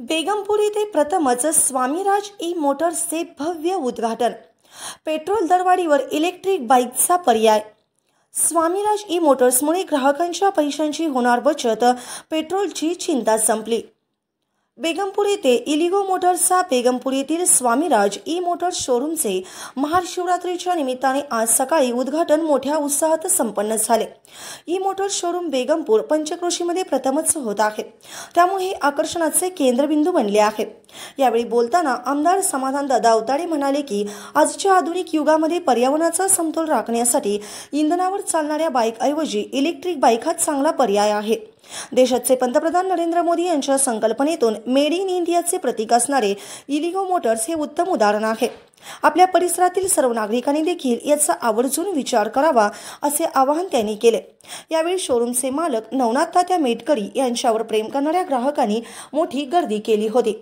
बेगमपुरी येथे प्रथमच स्वामीराज ई मोटर्सचे भव्य उद्घाटन। पेट्रोल दरवाढीवर इलेक्ट्रिक बाईकचा पर्याय। स्वामीराज ई मोटर्समुळे ग्राहकांच्या पैशांची होणार बचत, पेट्रोलची चिंता संपली। बेगमपुर येथे इलिगो मोटर्सचा बेगमपुर येथील स्वामीराज ई मोटर्स शोरूमचे महाशिवरात्रीच्या निमित्ताने आज सकाळी उद्घाटन मोठ्या उत्साहात संपन्न झाले। ई मोटर्स शोरूम बेगमपुर पंचक्रोशीमध्ये प्रथमच होत आहे, त्यामुळे हे आकर्षणाचे केंद्रबिंदू बनले आहे। यावेळी बोलताना आमदार समाधानदादा अवताडे म्हणाले की आजच्या आधुनिक युगामध्ये पर्यावरणाचा समतोल राखण्यासाठी इंधनावर चालणाऱ्या बाईकऐवजी इलेक्ट्रिक बाईक हा चांगला पर्याय आहे। देशाचे पंतप्रधान नरेंद्र मोदी यांच्या संकल्पनेतून मेड इन इंडियाचे प्रतीक असणारे इलिगो मोटर्स हे उत्तम उदाहरण आहे। आपल्या परिसरातील सर्व नागरिकांनी देखील याचा आवर्जून विचार करावा असे आवाहन त्यांनी केले। यावेळी शोरूमचे मालक नवनाथ तात्या मेटकरी यांच्यावर प्रेम करणाऱ्या ग्राहकांनी मोठी गर्दी केली होती।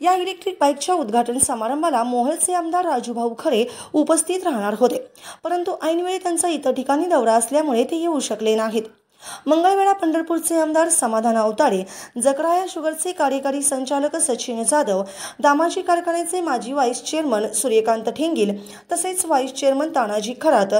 या इलेक्ट्रिक बाईकच्या उद्घाटन समारंभाला मोहोळचे आमदार राजूभाऊ खरे उपस्थित राहणार होते, परंतु ऐनवेळी त्यांचा इतर ठिकाणी दौरा असल्यामुळे ते येऊ शकले नाहीत। मंगळवेढा पंढरपूरचे आमदार समाधान अवताडे, जकराया शुगरचे कार्यकारी संचालक सचिन जाधव, दामाजी कारखान्याचे माजी व्हाईस चेअरमन सूर्यकांत ठेंगील, तसेच व्हाईस चेअरमन तानाजी खरात,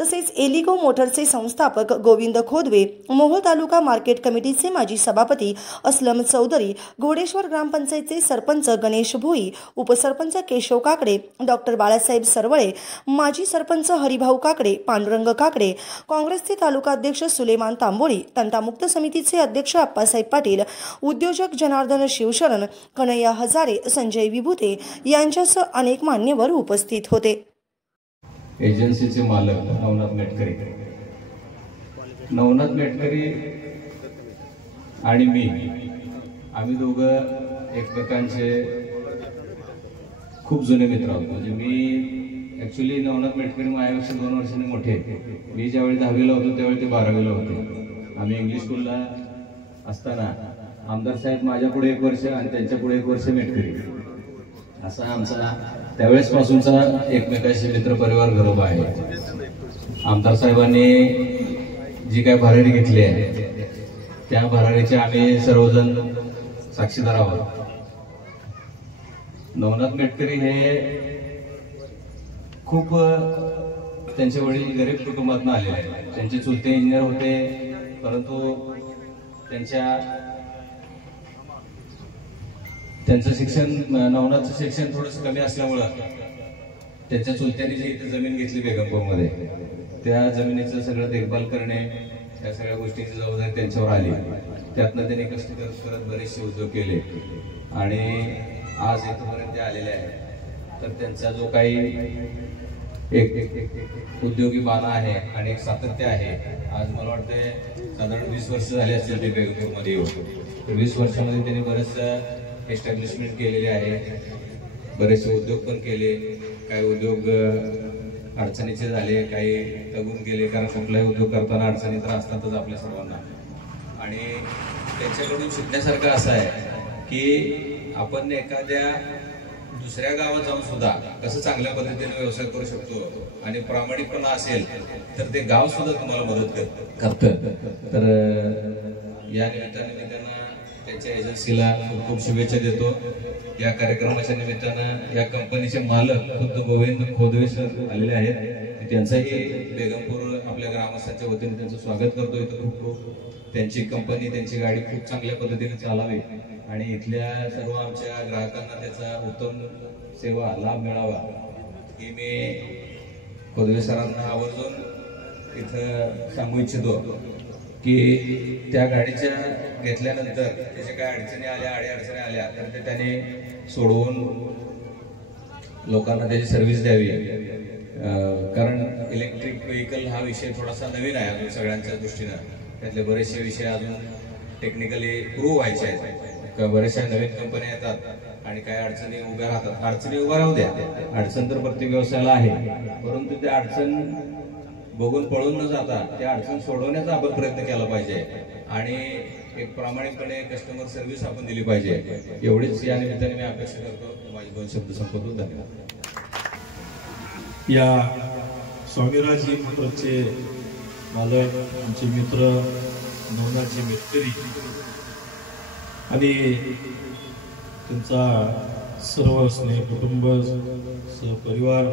तसेच एलिगो मोटरचे संस्थापक गोविंद खोदवे, मोहोळ तालुका मार्केट कमिटीचे माजी सभापती असलम चौधरी, घोडेश्वर ग्रामपंचायतचे सरपंच गणेश भोई, उपसरपंच केशव काकडे, डॉक्टर बाळासाहेब सरवळे, माजी सरपंच हरिभाऊ काकडे, पांडुरंग काकडे, काँग्रेसचे तालुका अध्यक्ष सुलेमान तांबोळी, तंटामुक्त समितीचे अध्यक्ष अप्पासाहेब पाटील, उद्योजक जनार्दन शिवशरण, कन्हैया हजारे, संजय विभूते यांच्यासह अनेक मान्यवर उपस्थित होते। एजन्सीचे मालक नवनाथ मेटकरी आणि मी, आम्ही दोघं एकमेकांचे खूप जुने मित्र आहोत। म्हणजे मी ऍक्च्युली नवनाथ मेटकरी माझ्यापेक्षा 2 वर्षांनी मोठे आहेत। मी ज्यावेळी 10वीला होतो त्यावेळी ते 12वीला होते। आम्ही इंग्लिश स्कूलला असताना आमदार साहेब माझ्या पुढे 1 वर्ष आणि त्यांच्या पुढे 1 वर्ष मेटकरी, असा आमचा त्यावेळेस पासूनचा एकमेकांशी मित्र परिवार घरोबा आहे। आमदार साहेबांनी जी काय भरारी घेतली आहे त्या भरारीचे आम्ही सर्वजण साक्षीदार आहोत। नवनाथ मेटकरी हे खूप त्यांचे वडील गरीब कुटुंबातून आलेले आहेत। त्यांचे चुलते इंजिनियर होते, परंतु त्यांचं शिक्षण, नवनाथचं शिक्षण थोडंसं कमी असल्यामुळं त्यांच्या चुलत्यांनी जी इथे जमीन घेतली बेगमपूरमध्ये, त्या जमिनीचं सगळं देखभाल करणे, या सगळ्या गोष्टींची जबाबदारी त्यांच्यावर आली। त्यातनं त्यांनी कष्ट करत बरेचसे उद्योग केले आणि आज इथपर्यंत ते आलेले आहेत। तर त्यांचा जो काही एक उद्योगी बाणा आहे आणि एक सातत्य आहे, आज मला वाटतं साधारण 20 वर्ष झाले असतील ते बेगमपूरमध्ये येऊन। 20 वर्षामध्ये त्यांनी बरेचसं एस्टॅब्लिशमेंट केलेले आहे, बरेचसे उद्योग पण केले। काही उद्योग अडचणीचे झाले, काही तगून गेले, कारण कुठलाही उद्योग करताना अडचणी तर असतातच आपल्या सर्वांना। आणि त्यांच्याकडून शिकण्यासारखं असं आहे की आपण एखाद्या दुसऱ्या गावात जाऊन सुद्धा कसं चांगल्या पद्धतीने व्यवसाय करू शकतो आणि प्रामाणिकपणा असेल तर ते गाव सुद्धा तुम्हाला मदत करतं। तर या निमित्ताने मी त्यांना त्यांच्या एजन्सीला खूप खूप शुभेच्छा देतो। या कार्यक्रमाच्या निमित्तानं या कंपनीचे मालक खुद्द गोविंद खोदवे सर आलेले आहेत, त्यांचाही बेगमपूर आपल्या ग्रामस्थांच्या वतीने त्यांचं स्वागत करतो। इथं खूप खूप त्यांची कंपनी, त्यांची गाडी खूप चांगल्या पद्धतीने चालावी आणि इथल्या सर्व आमच्या ग्राहकांना त्याचा उत्तम सेवा लाभ मिळावा ही मी खोदवे सरांना आवर्जून इथं सांगू इच्छितो की त्या गाडीच्या घेतल्यानंतर त्याच्या काय अडचणी आल्या तर ते त्याने सोडवून लोकांना त्याची सर्व्हिस द्यावी। कारण इलेक्ट्रिक व्हेकल हा विषय थोडासा नवीन आहे अजून सगळ्यांच्या दृष्टीनं, त्यातले बरेचसे विषय अजून टेक्निकली प्रूव्ह व्हायचे आहेत। बऱ्याचशा नवीन कंपन्या येतात आणि काही अडचणी उभ्या राहतात। अडचणी उभ्या राहू द्या, अडचण तर प्रत्येक व्यवसायाला आहे, परंतु त्या अडचण बघून पळून न जाता त्या अडचण सोडवण्याचा आपण प्रयत्न केला पाहिजे आणि एक प्रामाणिकपणे कस्टमर सर्व्हिस आपण दिली पाहिजे। एवढीच या निमित्ताने मी अपेक्षा करतो। माझे 2 शब्द संपवतो। धन्यवाद। या स्वामीराज ई मोटरचे मालक आमचे मित्र 9 मेटकरी आणि त्यांचा सर्व स्नेह कुटुंब सहपरिवार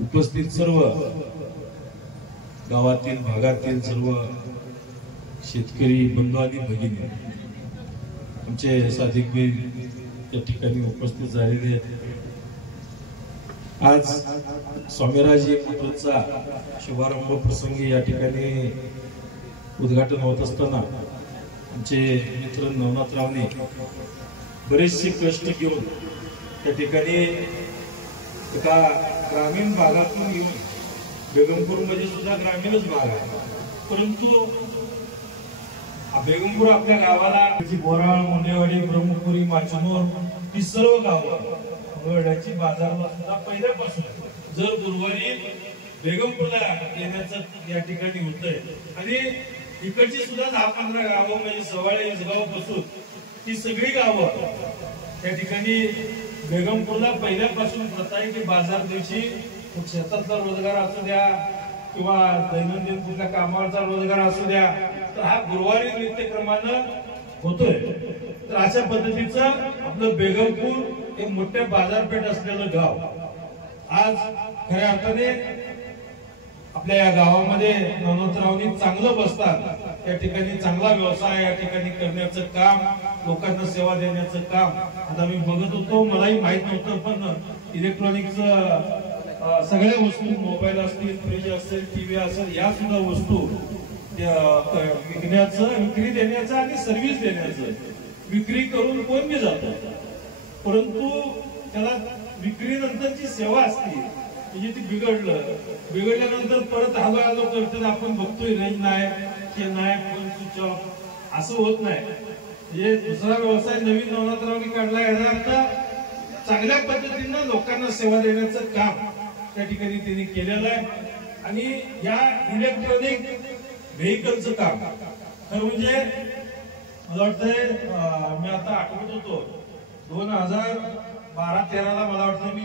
उपस्थित सर्व गावातील भागातील सर्व शेतकरी बंधू आणि भगिनी आमचे साधिकवीर या ठिकाणी उपस्थित झालेले आहेत। आज स्वामीराज मोटर्सचा शुभारंभ प्रसंगी या ठिकाणी उद्घाटन होत असताना आमचे मित्र नवनाथरावने बरेचसे कष्ट घेऊन त्या ठिकाणी एका ग्रामीण भागातून येऊन बेगमपूर मध्ये सुद्धा ग्रामीणच भाग आहे, परंतु बेगमपूर आपल्या गावाला बोराळ, मुंडेवाडी, ब्रह्मपुरी, माचनूर ही सर्व गावं मंगळवारची बाजारला सुद्धा पहिल्यापासून जर गुरुवारी बेगमपूरला येण्याचं या ठिकाणी होतंय आणि इकडची सुद्धा 10-15 गावं म्हणजे सवाळे इसगाव पासून ही सगळी गावं त्या ठिकाणी बेगमपूरला पहिल्यापासून प्रथा आहे की बाजार दिवशी शेतातला रोजगार असू द्या किंवा दैनंदिन कुठल्या कामावरचा रोजगार असू द्या तर हा गुरुवारी नित्यक्रमानं होतोय। तर अशा पद्धतीचं आपलं बेगमपूर हे मोठे बाजारपेठ असलेलं गाव आज खऱ्या अर्थाने आपल्या या गावामध्ये नवनाथरावनी चांगलं बसतात, त्या ठिकाणी चांगला व्यवसाय या ठिकाणी करण्याचं काम, लोकांना सेवा देण्याचं काम आता मी बघत होतो, मलाही माहित नव्हतं पण इलेक्ट्रॉनिकचं सगळ्या वस्तू मोबाईल असतील, फ्रीज असेल, टीव्ही असेल या सुद्धा वस्तू विकण्याचं, विक्री देण्याचं आणि सर्व्हिस देण्याचं, विक्री करून कोण बी जातो परंतु त्याला विक्रीनंतरची सेवा असते म्हणजे ती बिघडल्यानंतर परत हळूहळू करतात, आपण बघतोय रेंज नाही, हे नाही, फोन स्विच ऑफ असं होत नाही। म्हणजे दुसरा व्यवसाय नवीन नवनाथरावनी काढला याचा अर्थ चांगल्या पद्धतीनं लोकांना सेवा देण्याचं काम त्या ठिकाणी त्यांनी केलेलं आहे। आणि या इलेक्ट्रॉनिक व्हेकलचं काम तर म्हणजे मला वाटतंय मी आता आठवत होतो 2012-13 मला वाटतं मी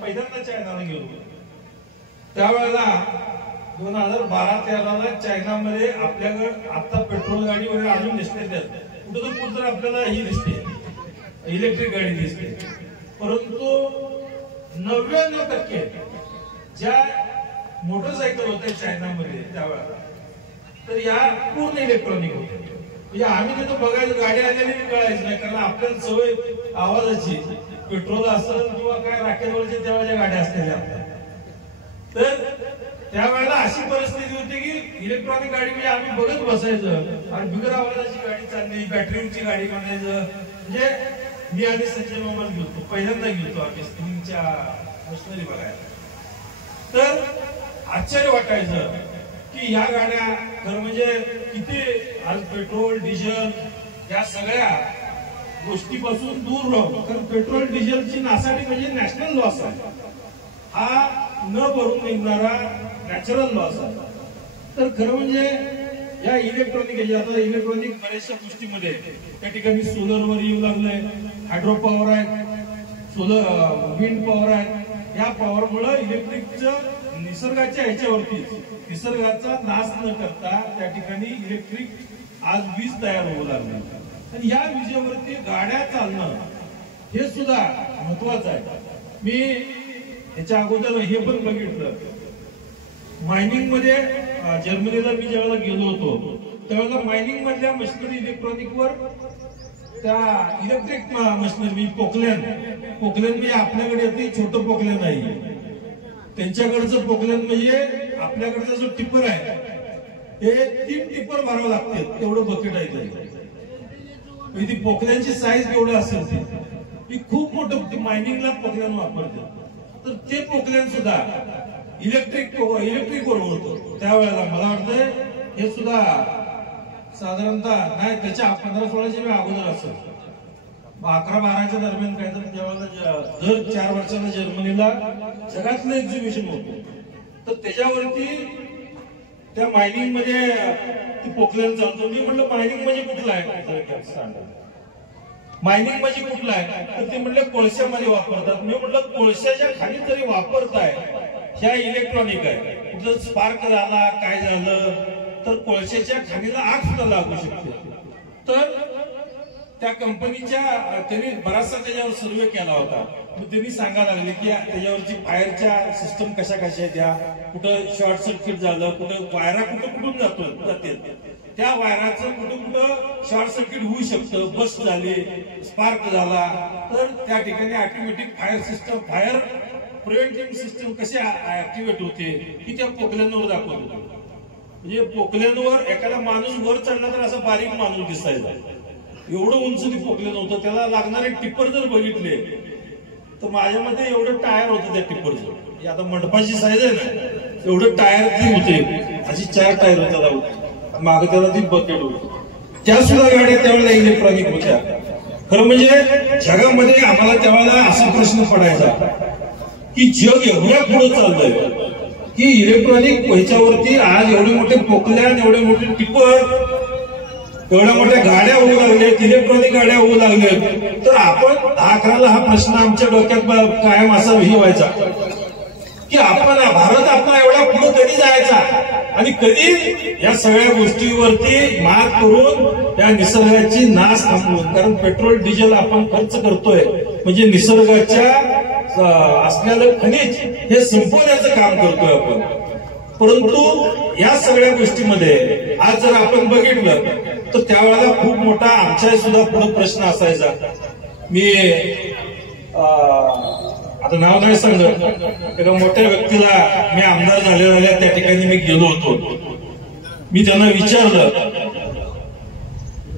पहिल्यांदा चायनाला गेलो, त्यावेळेला 2012-13 चायनामध्ये आपल्याकडे आता पेट्रोल गाडी वगैरे अजून दिसते, कुठं आपल्याला ही दिसते इलेक्ट्रिक गाडी दिसते, परंतु 99% ज्या मोटरसायकल होत्या चायनामध्ये त्यावेळेला तर या पूर्ण इलेक्ट्रॉनिक होत्या। म्हणजे आम्ही तिथं बघायला गाडी आलेली कळायचं नाही, कारण आपल्याला सवय आवाजाची पेट्रोल असेल किंवा काय राखेलवरच्या त्यावेळेच्या गाड्या असलेल्या तर त्यावेळेला अशी परिस्थिती होती की इलेक्ट्रॉनिक गाडी म्हणजे आम्ही बघत बसायचं आणि बिगर आवाजाची गाडी चालली, बॅटरीची गाडी बनायचं। म्हणजे मी आणि संजय मामा गेलो, पहिल्यांदा गेलो आम्ही स्क्रीनच्या मशिनरी बघायला, तर आश्चर्य वाटायचं की या गाड्या खरं म्हणजे किती आज पेट्रोल डिझेल या सगळ्या गोष्टीपासून दूर राहू, कारण पेट्रोल डिझेलची नासाडी म्हणजे नॅशनल लॉस आहे, हा न भरून निघणारा नॅचरल लॉस आहे। तर खरं म्हणजे या इलेक्ट्रॉनिक आता इलेक्ट्रॉनिक बऱ्याचशा गोष्टीमध्ये त्या ठिकाणी सोलरवर येऊ लागलंय, हायड्रो पॉवर आहे, सोलर विंड पॉवर आहे, या पॉवरमुळे इलेक्ट्रिकचं निसर्गाच्या ह्याच्यावरती निसर्गाचा नाश न करता त्या ठिकाणी इलेक्ट्रिक आज वीज तयार होऊ लागली आणि या विजेवरती गाड्या चालणं हे सुद्धा महत्वाचं आहे। मी याच्या अगोदर हे पण बघितलं, मायनिंग मध्ये जर्मनीला मी ज्यावेळेला गेलो होतो त्यावेळेला मायनिंग मधल्या मशिनरी इलेक्ट्रॉनिकवर त्या इलेक्ट्रिक मशिनरी पोकलॅन म्हणजे आपल्याकडे येते छोटं पोकलॅन नाही, त्यांच्याकडचं पोकलॅन म्हणजे आपल्याकडचं जो टिपर आहे हे 3 टिपर भरावं लागते तेवढं बकेट आहे, ती पोकलॅनची साईज केवढं असेल ती खूप मोठं मायनिंगला पोकलॅन वापरते, तर ते पोकलॅन सुद्धा इलेक्ट्रिक वर होतं त्यावेळेला। मला वाटतंय हे सुद्धा साधारणतः नाही त्याच्या 15-16 अगोदर असेल, 11-12च्या दरम्यान काय तर जेव्हा दर 4 वर्षाला जर्मनीला जगातलं एक्झिबिशन होतं तर त्याच्यावरती त्या मायनिंग मध्ये पोकलॅन चालतो। मी म्हटलं मायनिंग म्हणजे कुठलं आहे, मायनिंग म्हणजे कुठलं आहे तर ते म्हटलं कोळशामध्ये वापरतात। मी म्हटलं कोळशाच्या खाली जरी वापरताय ह्या इलेक्ट्रॉनिक आहे, कुठं स्पार्क झाला काय झालं तर कोळशाच्या खाणीला आग सुद्धा लागू शकते, तर त्या कंपनीच्या त्यांनी बराचसा त्याच्यावर सर्वे केला होता. मग त्यांनी सांगायला लागले की त्याच्यावरची फायरच्या सिस्टम कशा कशा आहेत, त्या कुठं शॉर्ट सर्किट झालं, कुठं वायरा कुठून जाते, त्या वायराचं कुठं शॉर्ट सर्किट होऊ शकतं, बस्ट झाली, स्पार्क झाला तर त्या ठिकाणी automatic fire system, fire preventive system कशी ऍक्टिव्हेट होते की त्या पोकल्यांवर दाखवत होते. म्हणजे पोकल्यांवर एखादा माणूस वर चढला तर असा बारीक माणूस दिसायचा, एवढं उंच ती पोकलं नव्हतं. त्याला लागणारे टिप्पर जर बघितले तर माझ्या मते एवढं टायर होतं त्या टिप्परचं. आता मंडपाची साईज आहे ना, एवढं टायर ती होते, अशी 4 टायर होत्या, मागे त्याला ती बकेट होती. त्या सुद्धा गाड्या त्यावेळेला इलेक्ट्रॉनिक होत्या. खरं म्हणजे जगामध्ये आम्हाला त्यावेळेला असा प्रश्न पडायचा की जग एवढ्या पुढे चाललंय की इलेक्ट्रॉनिक ह्याच्यावरती आज एवढे मोठे पोकल्या, एवढे मोठे टिप्पर, एवढ्या मोठ्या गाड्या होऊ लागल्यात, इलेक्ट्रॉनिक गाड्या होऊ लागल्यात. तर आपण 10-11ला हा प्रश्न आमच्या डोक्यात कायम असा हे व्हायचा की भारत आपला एवढा पुढे कधी जायचा आणि कधी या सगळ्या गोष्टीवरती मात करून या निसर्गाची नाश थांबवून. कारण पेट्रोल डिझेल आपण खर्च करतोय म्हणजे निसर्गाच्या असलेलं खनिज हे संपवण्याचं काम करतोय आपण. परंतु या सगळ्या गोष्टीमध्ये आज जर आपण बघितलं तर त्यावेळेला खूप मोठा आमच्या सुद्धा पुढे प्रश्न असायचा. मी आता नाव नाही सांगत, एका मोठ्या व्यक्तीला मी आमदार झाल्या त्या ठिकाणी मी गेलो होतो. मी त्यांना विचारलं,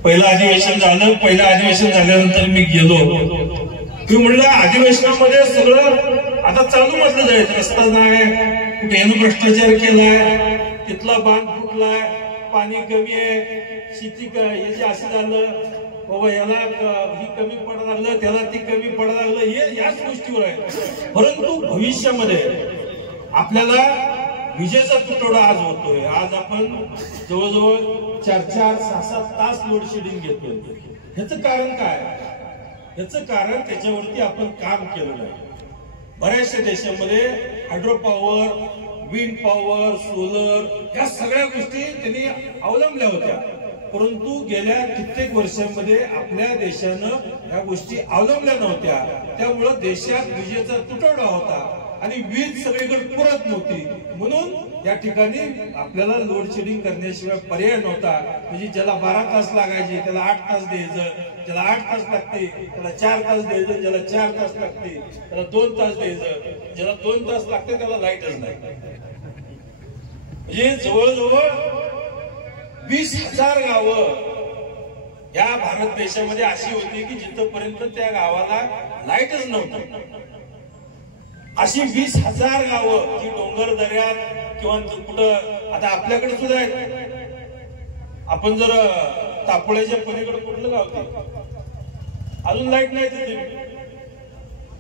पहिलं अधिवेशन झाल्यानंतर मी गेलो. मी म्हणलं अधिवेशनामध्ये सगळं आता चालू म्हटलं जायचं, रस्ता नाही, कुठे भ्रष्टाचार केलाय, तिथला बांध फुटलाय, पाणी कमी आहे, शेती याची असं झालं, बाबा याला ही कमी पडायला लागलं, त्याला ती कमी पडायला लागलं, हे याच गोष्टीवर आहे. परंतु भविष्यामध्ये आपल्याला विजेचा तुटवडा आज होतोय. आज आपण जवळजवळ 4-6 तास लोड शेडिंग घेतोय. ह्याचं कारण काय? याचं कारण त्याच्यावरती आपण काम केलं नाही. बऱ्याचशा देशामध्ये hydro power, wind power, solar या सगळ्या गोष्टी त्यांनी अवलंबल्या होत्या. परंतु गेल्या कित्येक वर्षांमध्ये आपल्या देशानं या गोष्टी अवलंबल्या नव्हत्या. त्यामुळं देशात विजेचा तुटवडा होता आणि वीज सगळीकडे पुरत नव्हती. म्हणून या ठिकाणी आपल्याला लोड शेडिंग करण्याशिवाय पर्याय नव्हता. म्हणजे ज्याला 12 तास लागायचे त्याला 8 तास द्यायचं, ज्याला 8 तास लागते त्याला 4 तास द्यायचं, ज्याला 4 तास लागते त्याला 2 तास द्यायचं, ज्याला 2 तास लागते त्याला लाईटच नाही. म्हणजे जवळजवळ 20,000 गावं या भारत देशामध्ये अशी होती की जिथपर्यंत त्या गावाला लाईटच नव्हतं. अशी 20,000 गावं जी डोंगर दऱ्यात किंवा कुठं आता आपल्याकडे सुद्धा आहेत. आपण जर तापोळ्याच्या पलीकडे कुठलं गाव ते अजून लाईट नाही तिथे,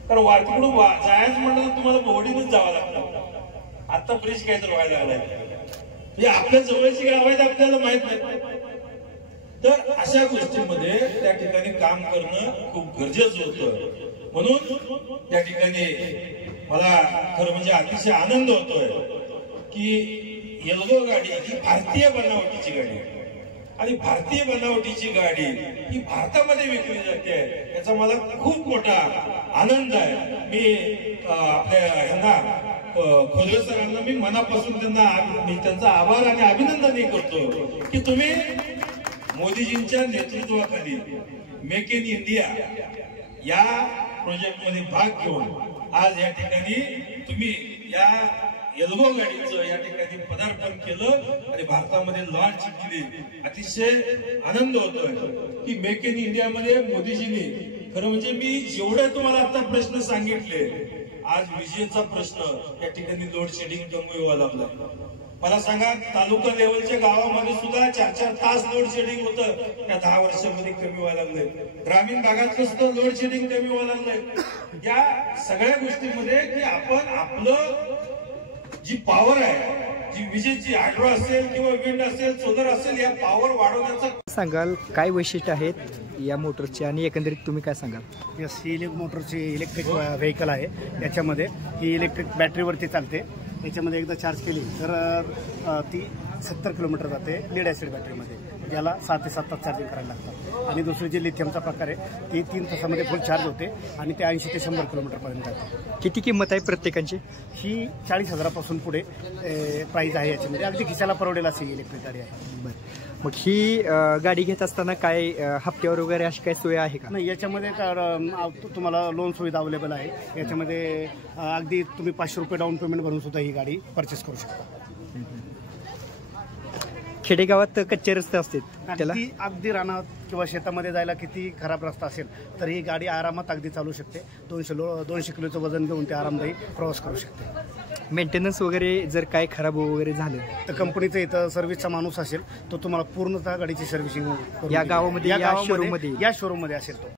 कारण तिकडून जायचं म्हणलं तर तुम्हाला बोडीनच जावं लागतं. आता ब्रिज काहीतरी व्हायला लागलाय. म्हणजे आपल्या जवळची गाव आहेत आपल्याला माहित नाही. तर अशा गोष्टींमध्ये त्या ठिकाणी काम करणं खूप गरजेचं होतं. म्हणून त्या ठिकाणी मला खरं म्हणजे अतिशय आनंद होतोय की येल्लो गाडी ही भारतीय बनावटीची गाडी आणि भारतीय बनावटीची गाडी ही भारतामध्ये विकली जाते. याचा मला खूप मोठा आनंद आहे. मी आपल्या ह्यांना खोदरे सरांना मी मनापासून त्यांचा आभार आणि अभिनंदनही करतो की तुम्ही मोदीजींच्या नेतृत्वाखाली मेक इन इंडिया या प्रोजेक्ट मध्ये भाग घेऊन आज या ठिकाणी तुम्ही या येल्लो गाडीचं या ठिकाणी पदार्पण केलं आणि भारतामध्ये लॉन्च केली. अतिशय आनंद होतोय की मेक इन इंडिया मध्ये मोदीजींनी खरं म्हणजे मी जेवढे तुम्हाला आता प्रश्न सांगितले, आज विजेचा प्रश्न या ठिकाणी लोड शेडिंग कमी व्हायला लागला. मला सांगा तालुका लेवलच्या गावामध्ये सुद्धा 4-4 तास लोड शेडिंग होतं, या 10 वर्षांमध्ये कमी व्हायला लागलंय. ग्रामीण भागातलं सुद्धा लोड शेडिंग कमी व्हायला लागलंय. या सगळ्या गोष्टींमध्ये की आपण आपलं जी पॉवर आहे, जी विजेची हायड्रो असेल किंवा विंड असेल, सोलर असेल, या पॉवर वाढवण्याचं सांगाल काय वैशिष्ट्य आहेत या मोटरचे आणि एकंदरीत तुम्ही काय सांगाल? यस, ही मोटरची इलेक्ट्रिक व्हेकल आहे. याच्यामध्ये ही इलेक्ट्रिक बॅटरीवरती चालते. याच्यामध्ये एकदा चार्ज केली तर ती 70 किलोमीटर जाते लीड ॲसिड बॅटरीमध्ये. ज्याला 6 ते 7 तास चार्जिंग करायला लागतं. आणि दुसरी जी लिथियमचा प्रकार आहे ती 3 तासामध्ये फुल चार्ज होते आणि ते 80 ते 100 किलोमीटरपर्यंत जाते. किती किंमत आहे प्रत्येकांची? ही 40,000पासून पुढे प्राईस आहे. याच्यामध्ये अगदी खिशाला परवडेल अशी इलेक्ट्रिक गाडी आहे. बरं, मग ही गाडी घेत असताना काय हप्त्यावर वगैरे अशी काय सोय आहे का? नाही, याच्यामध्ये तुम्हाला लोन सुविधा अवेलेबल आहे. याच्यामध्ये अगदी तुम्ही 500 रुपये डाऊन पेमेंट भरून सुद्धा ही गाडी परचेस करू शकता. खेडेगावात कच्चे रस्ते असतात त्याला? अगदी रानात किंवा शेतामध्ये जायला किती खराब रस्ता असेल तर ही गाडी आरामात अगदी चालू शकते. 200 किलोचं वजन घेऊन ते आरामदायी प्रवास करू शकते. मेंटेनन्स वगैरे जर काय खराब वगैरे झालं तर कंपनीचं इथं सर्व्हिसचा माणूस असेल तो तुम्हाला पूर्णतः गाडीची सर्व्हिसिंग या गावामध्ये, या शोरूममध्ये असेल तो.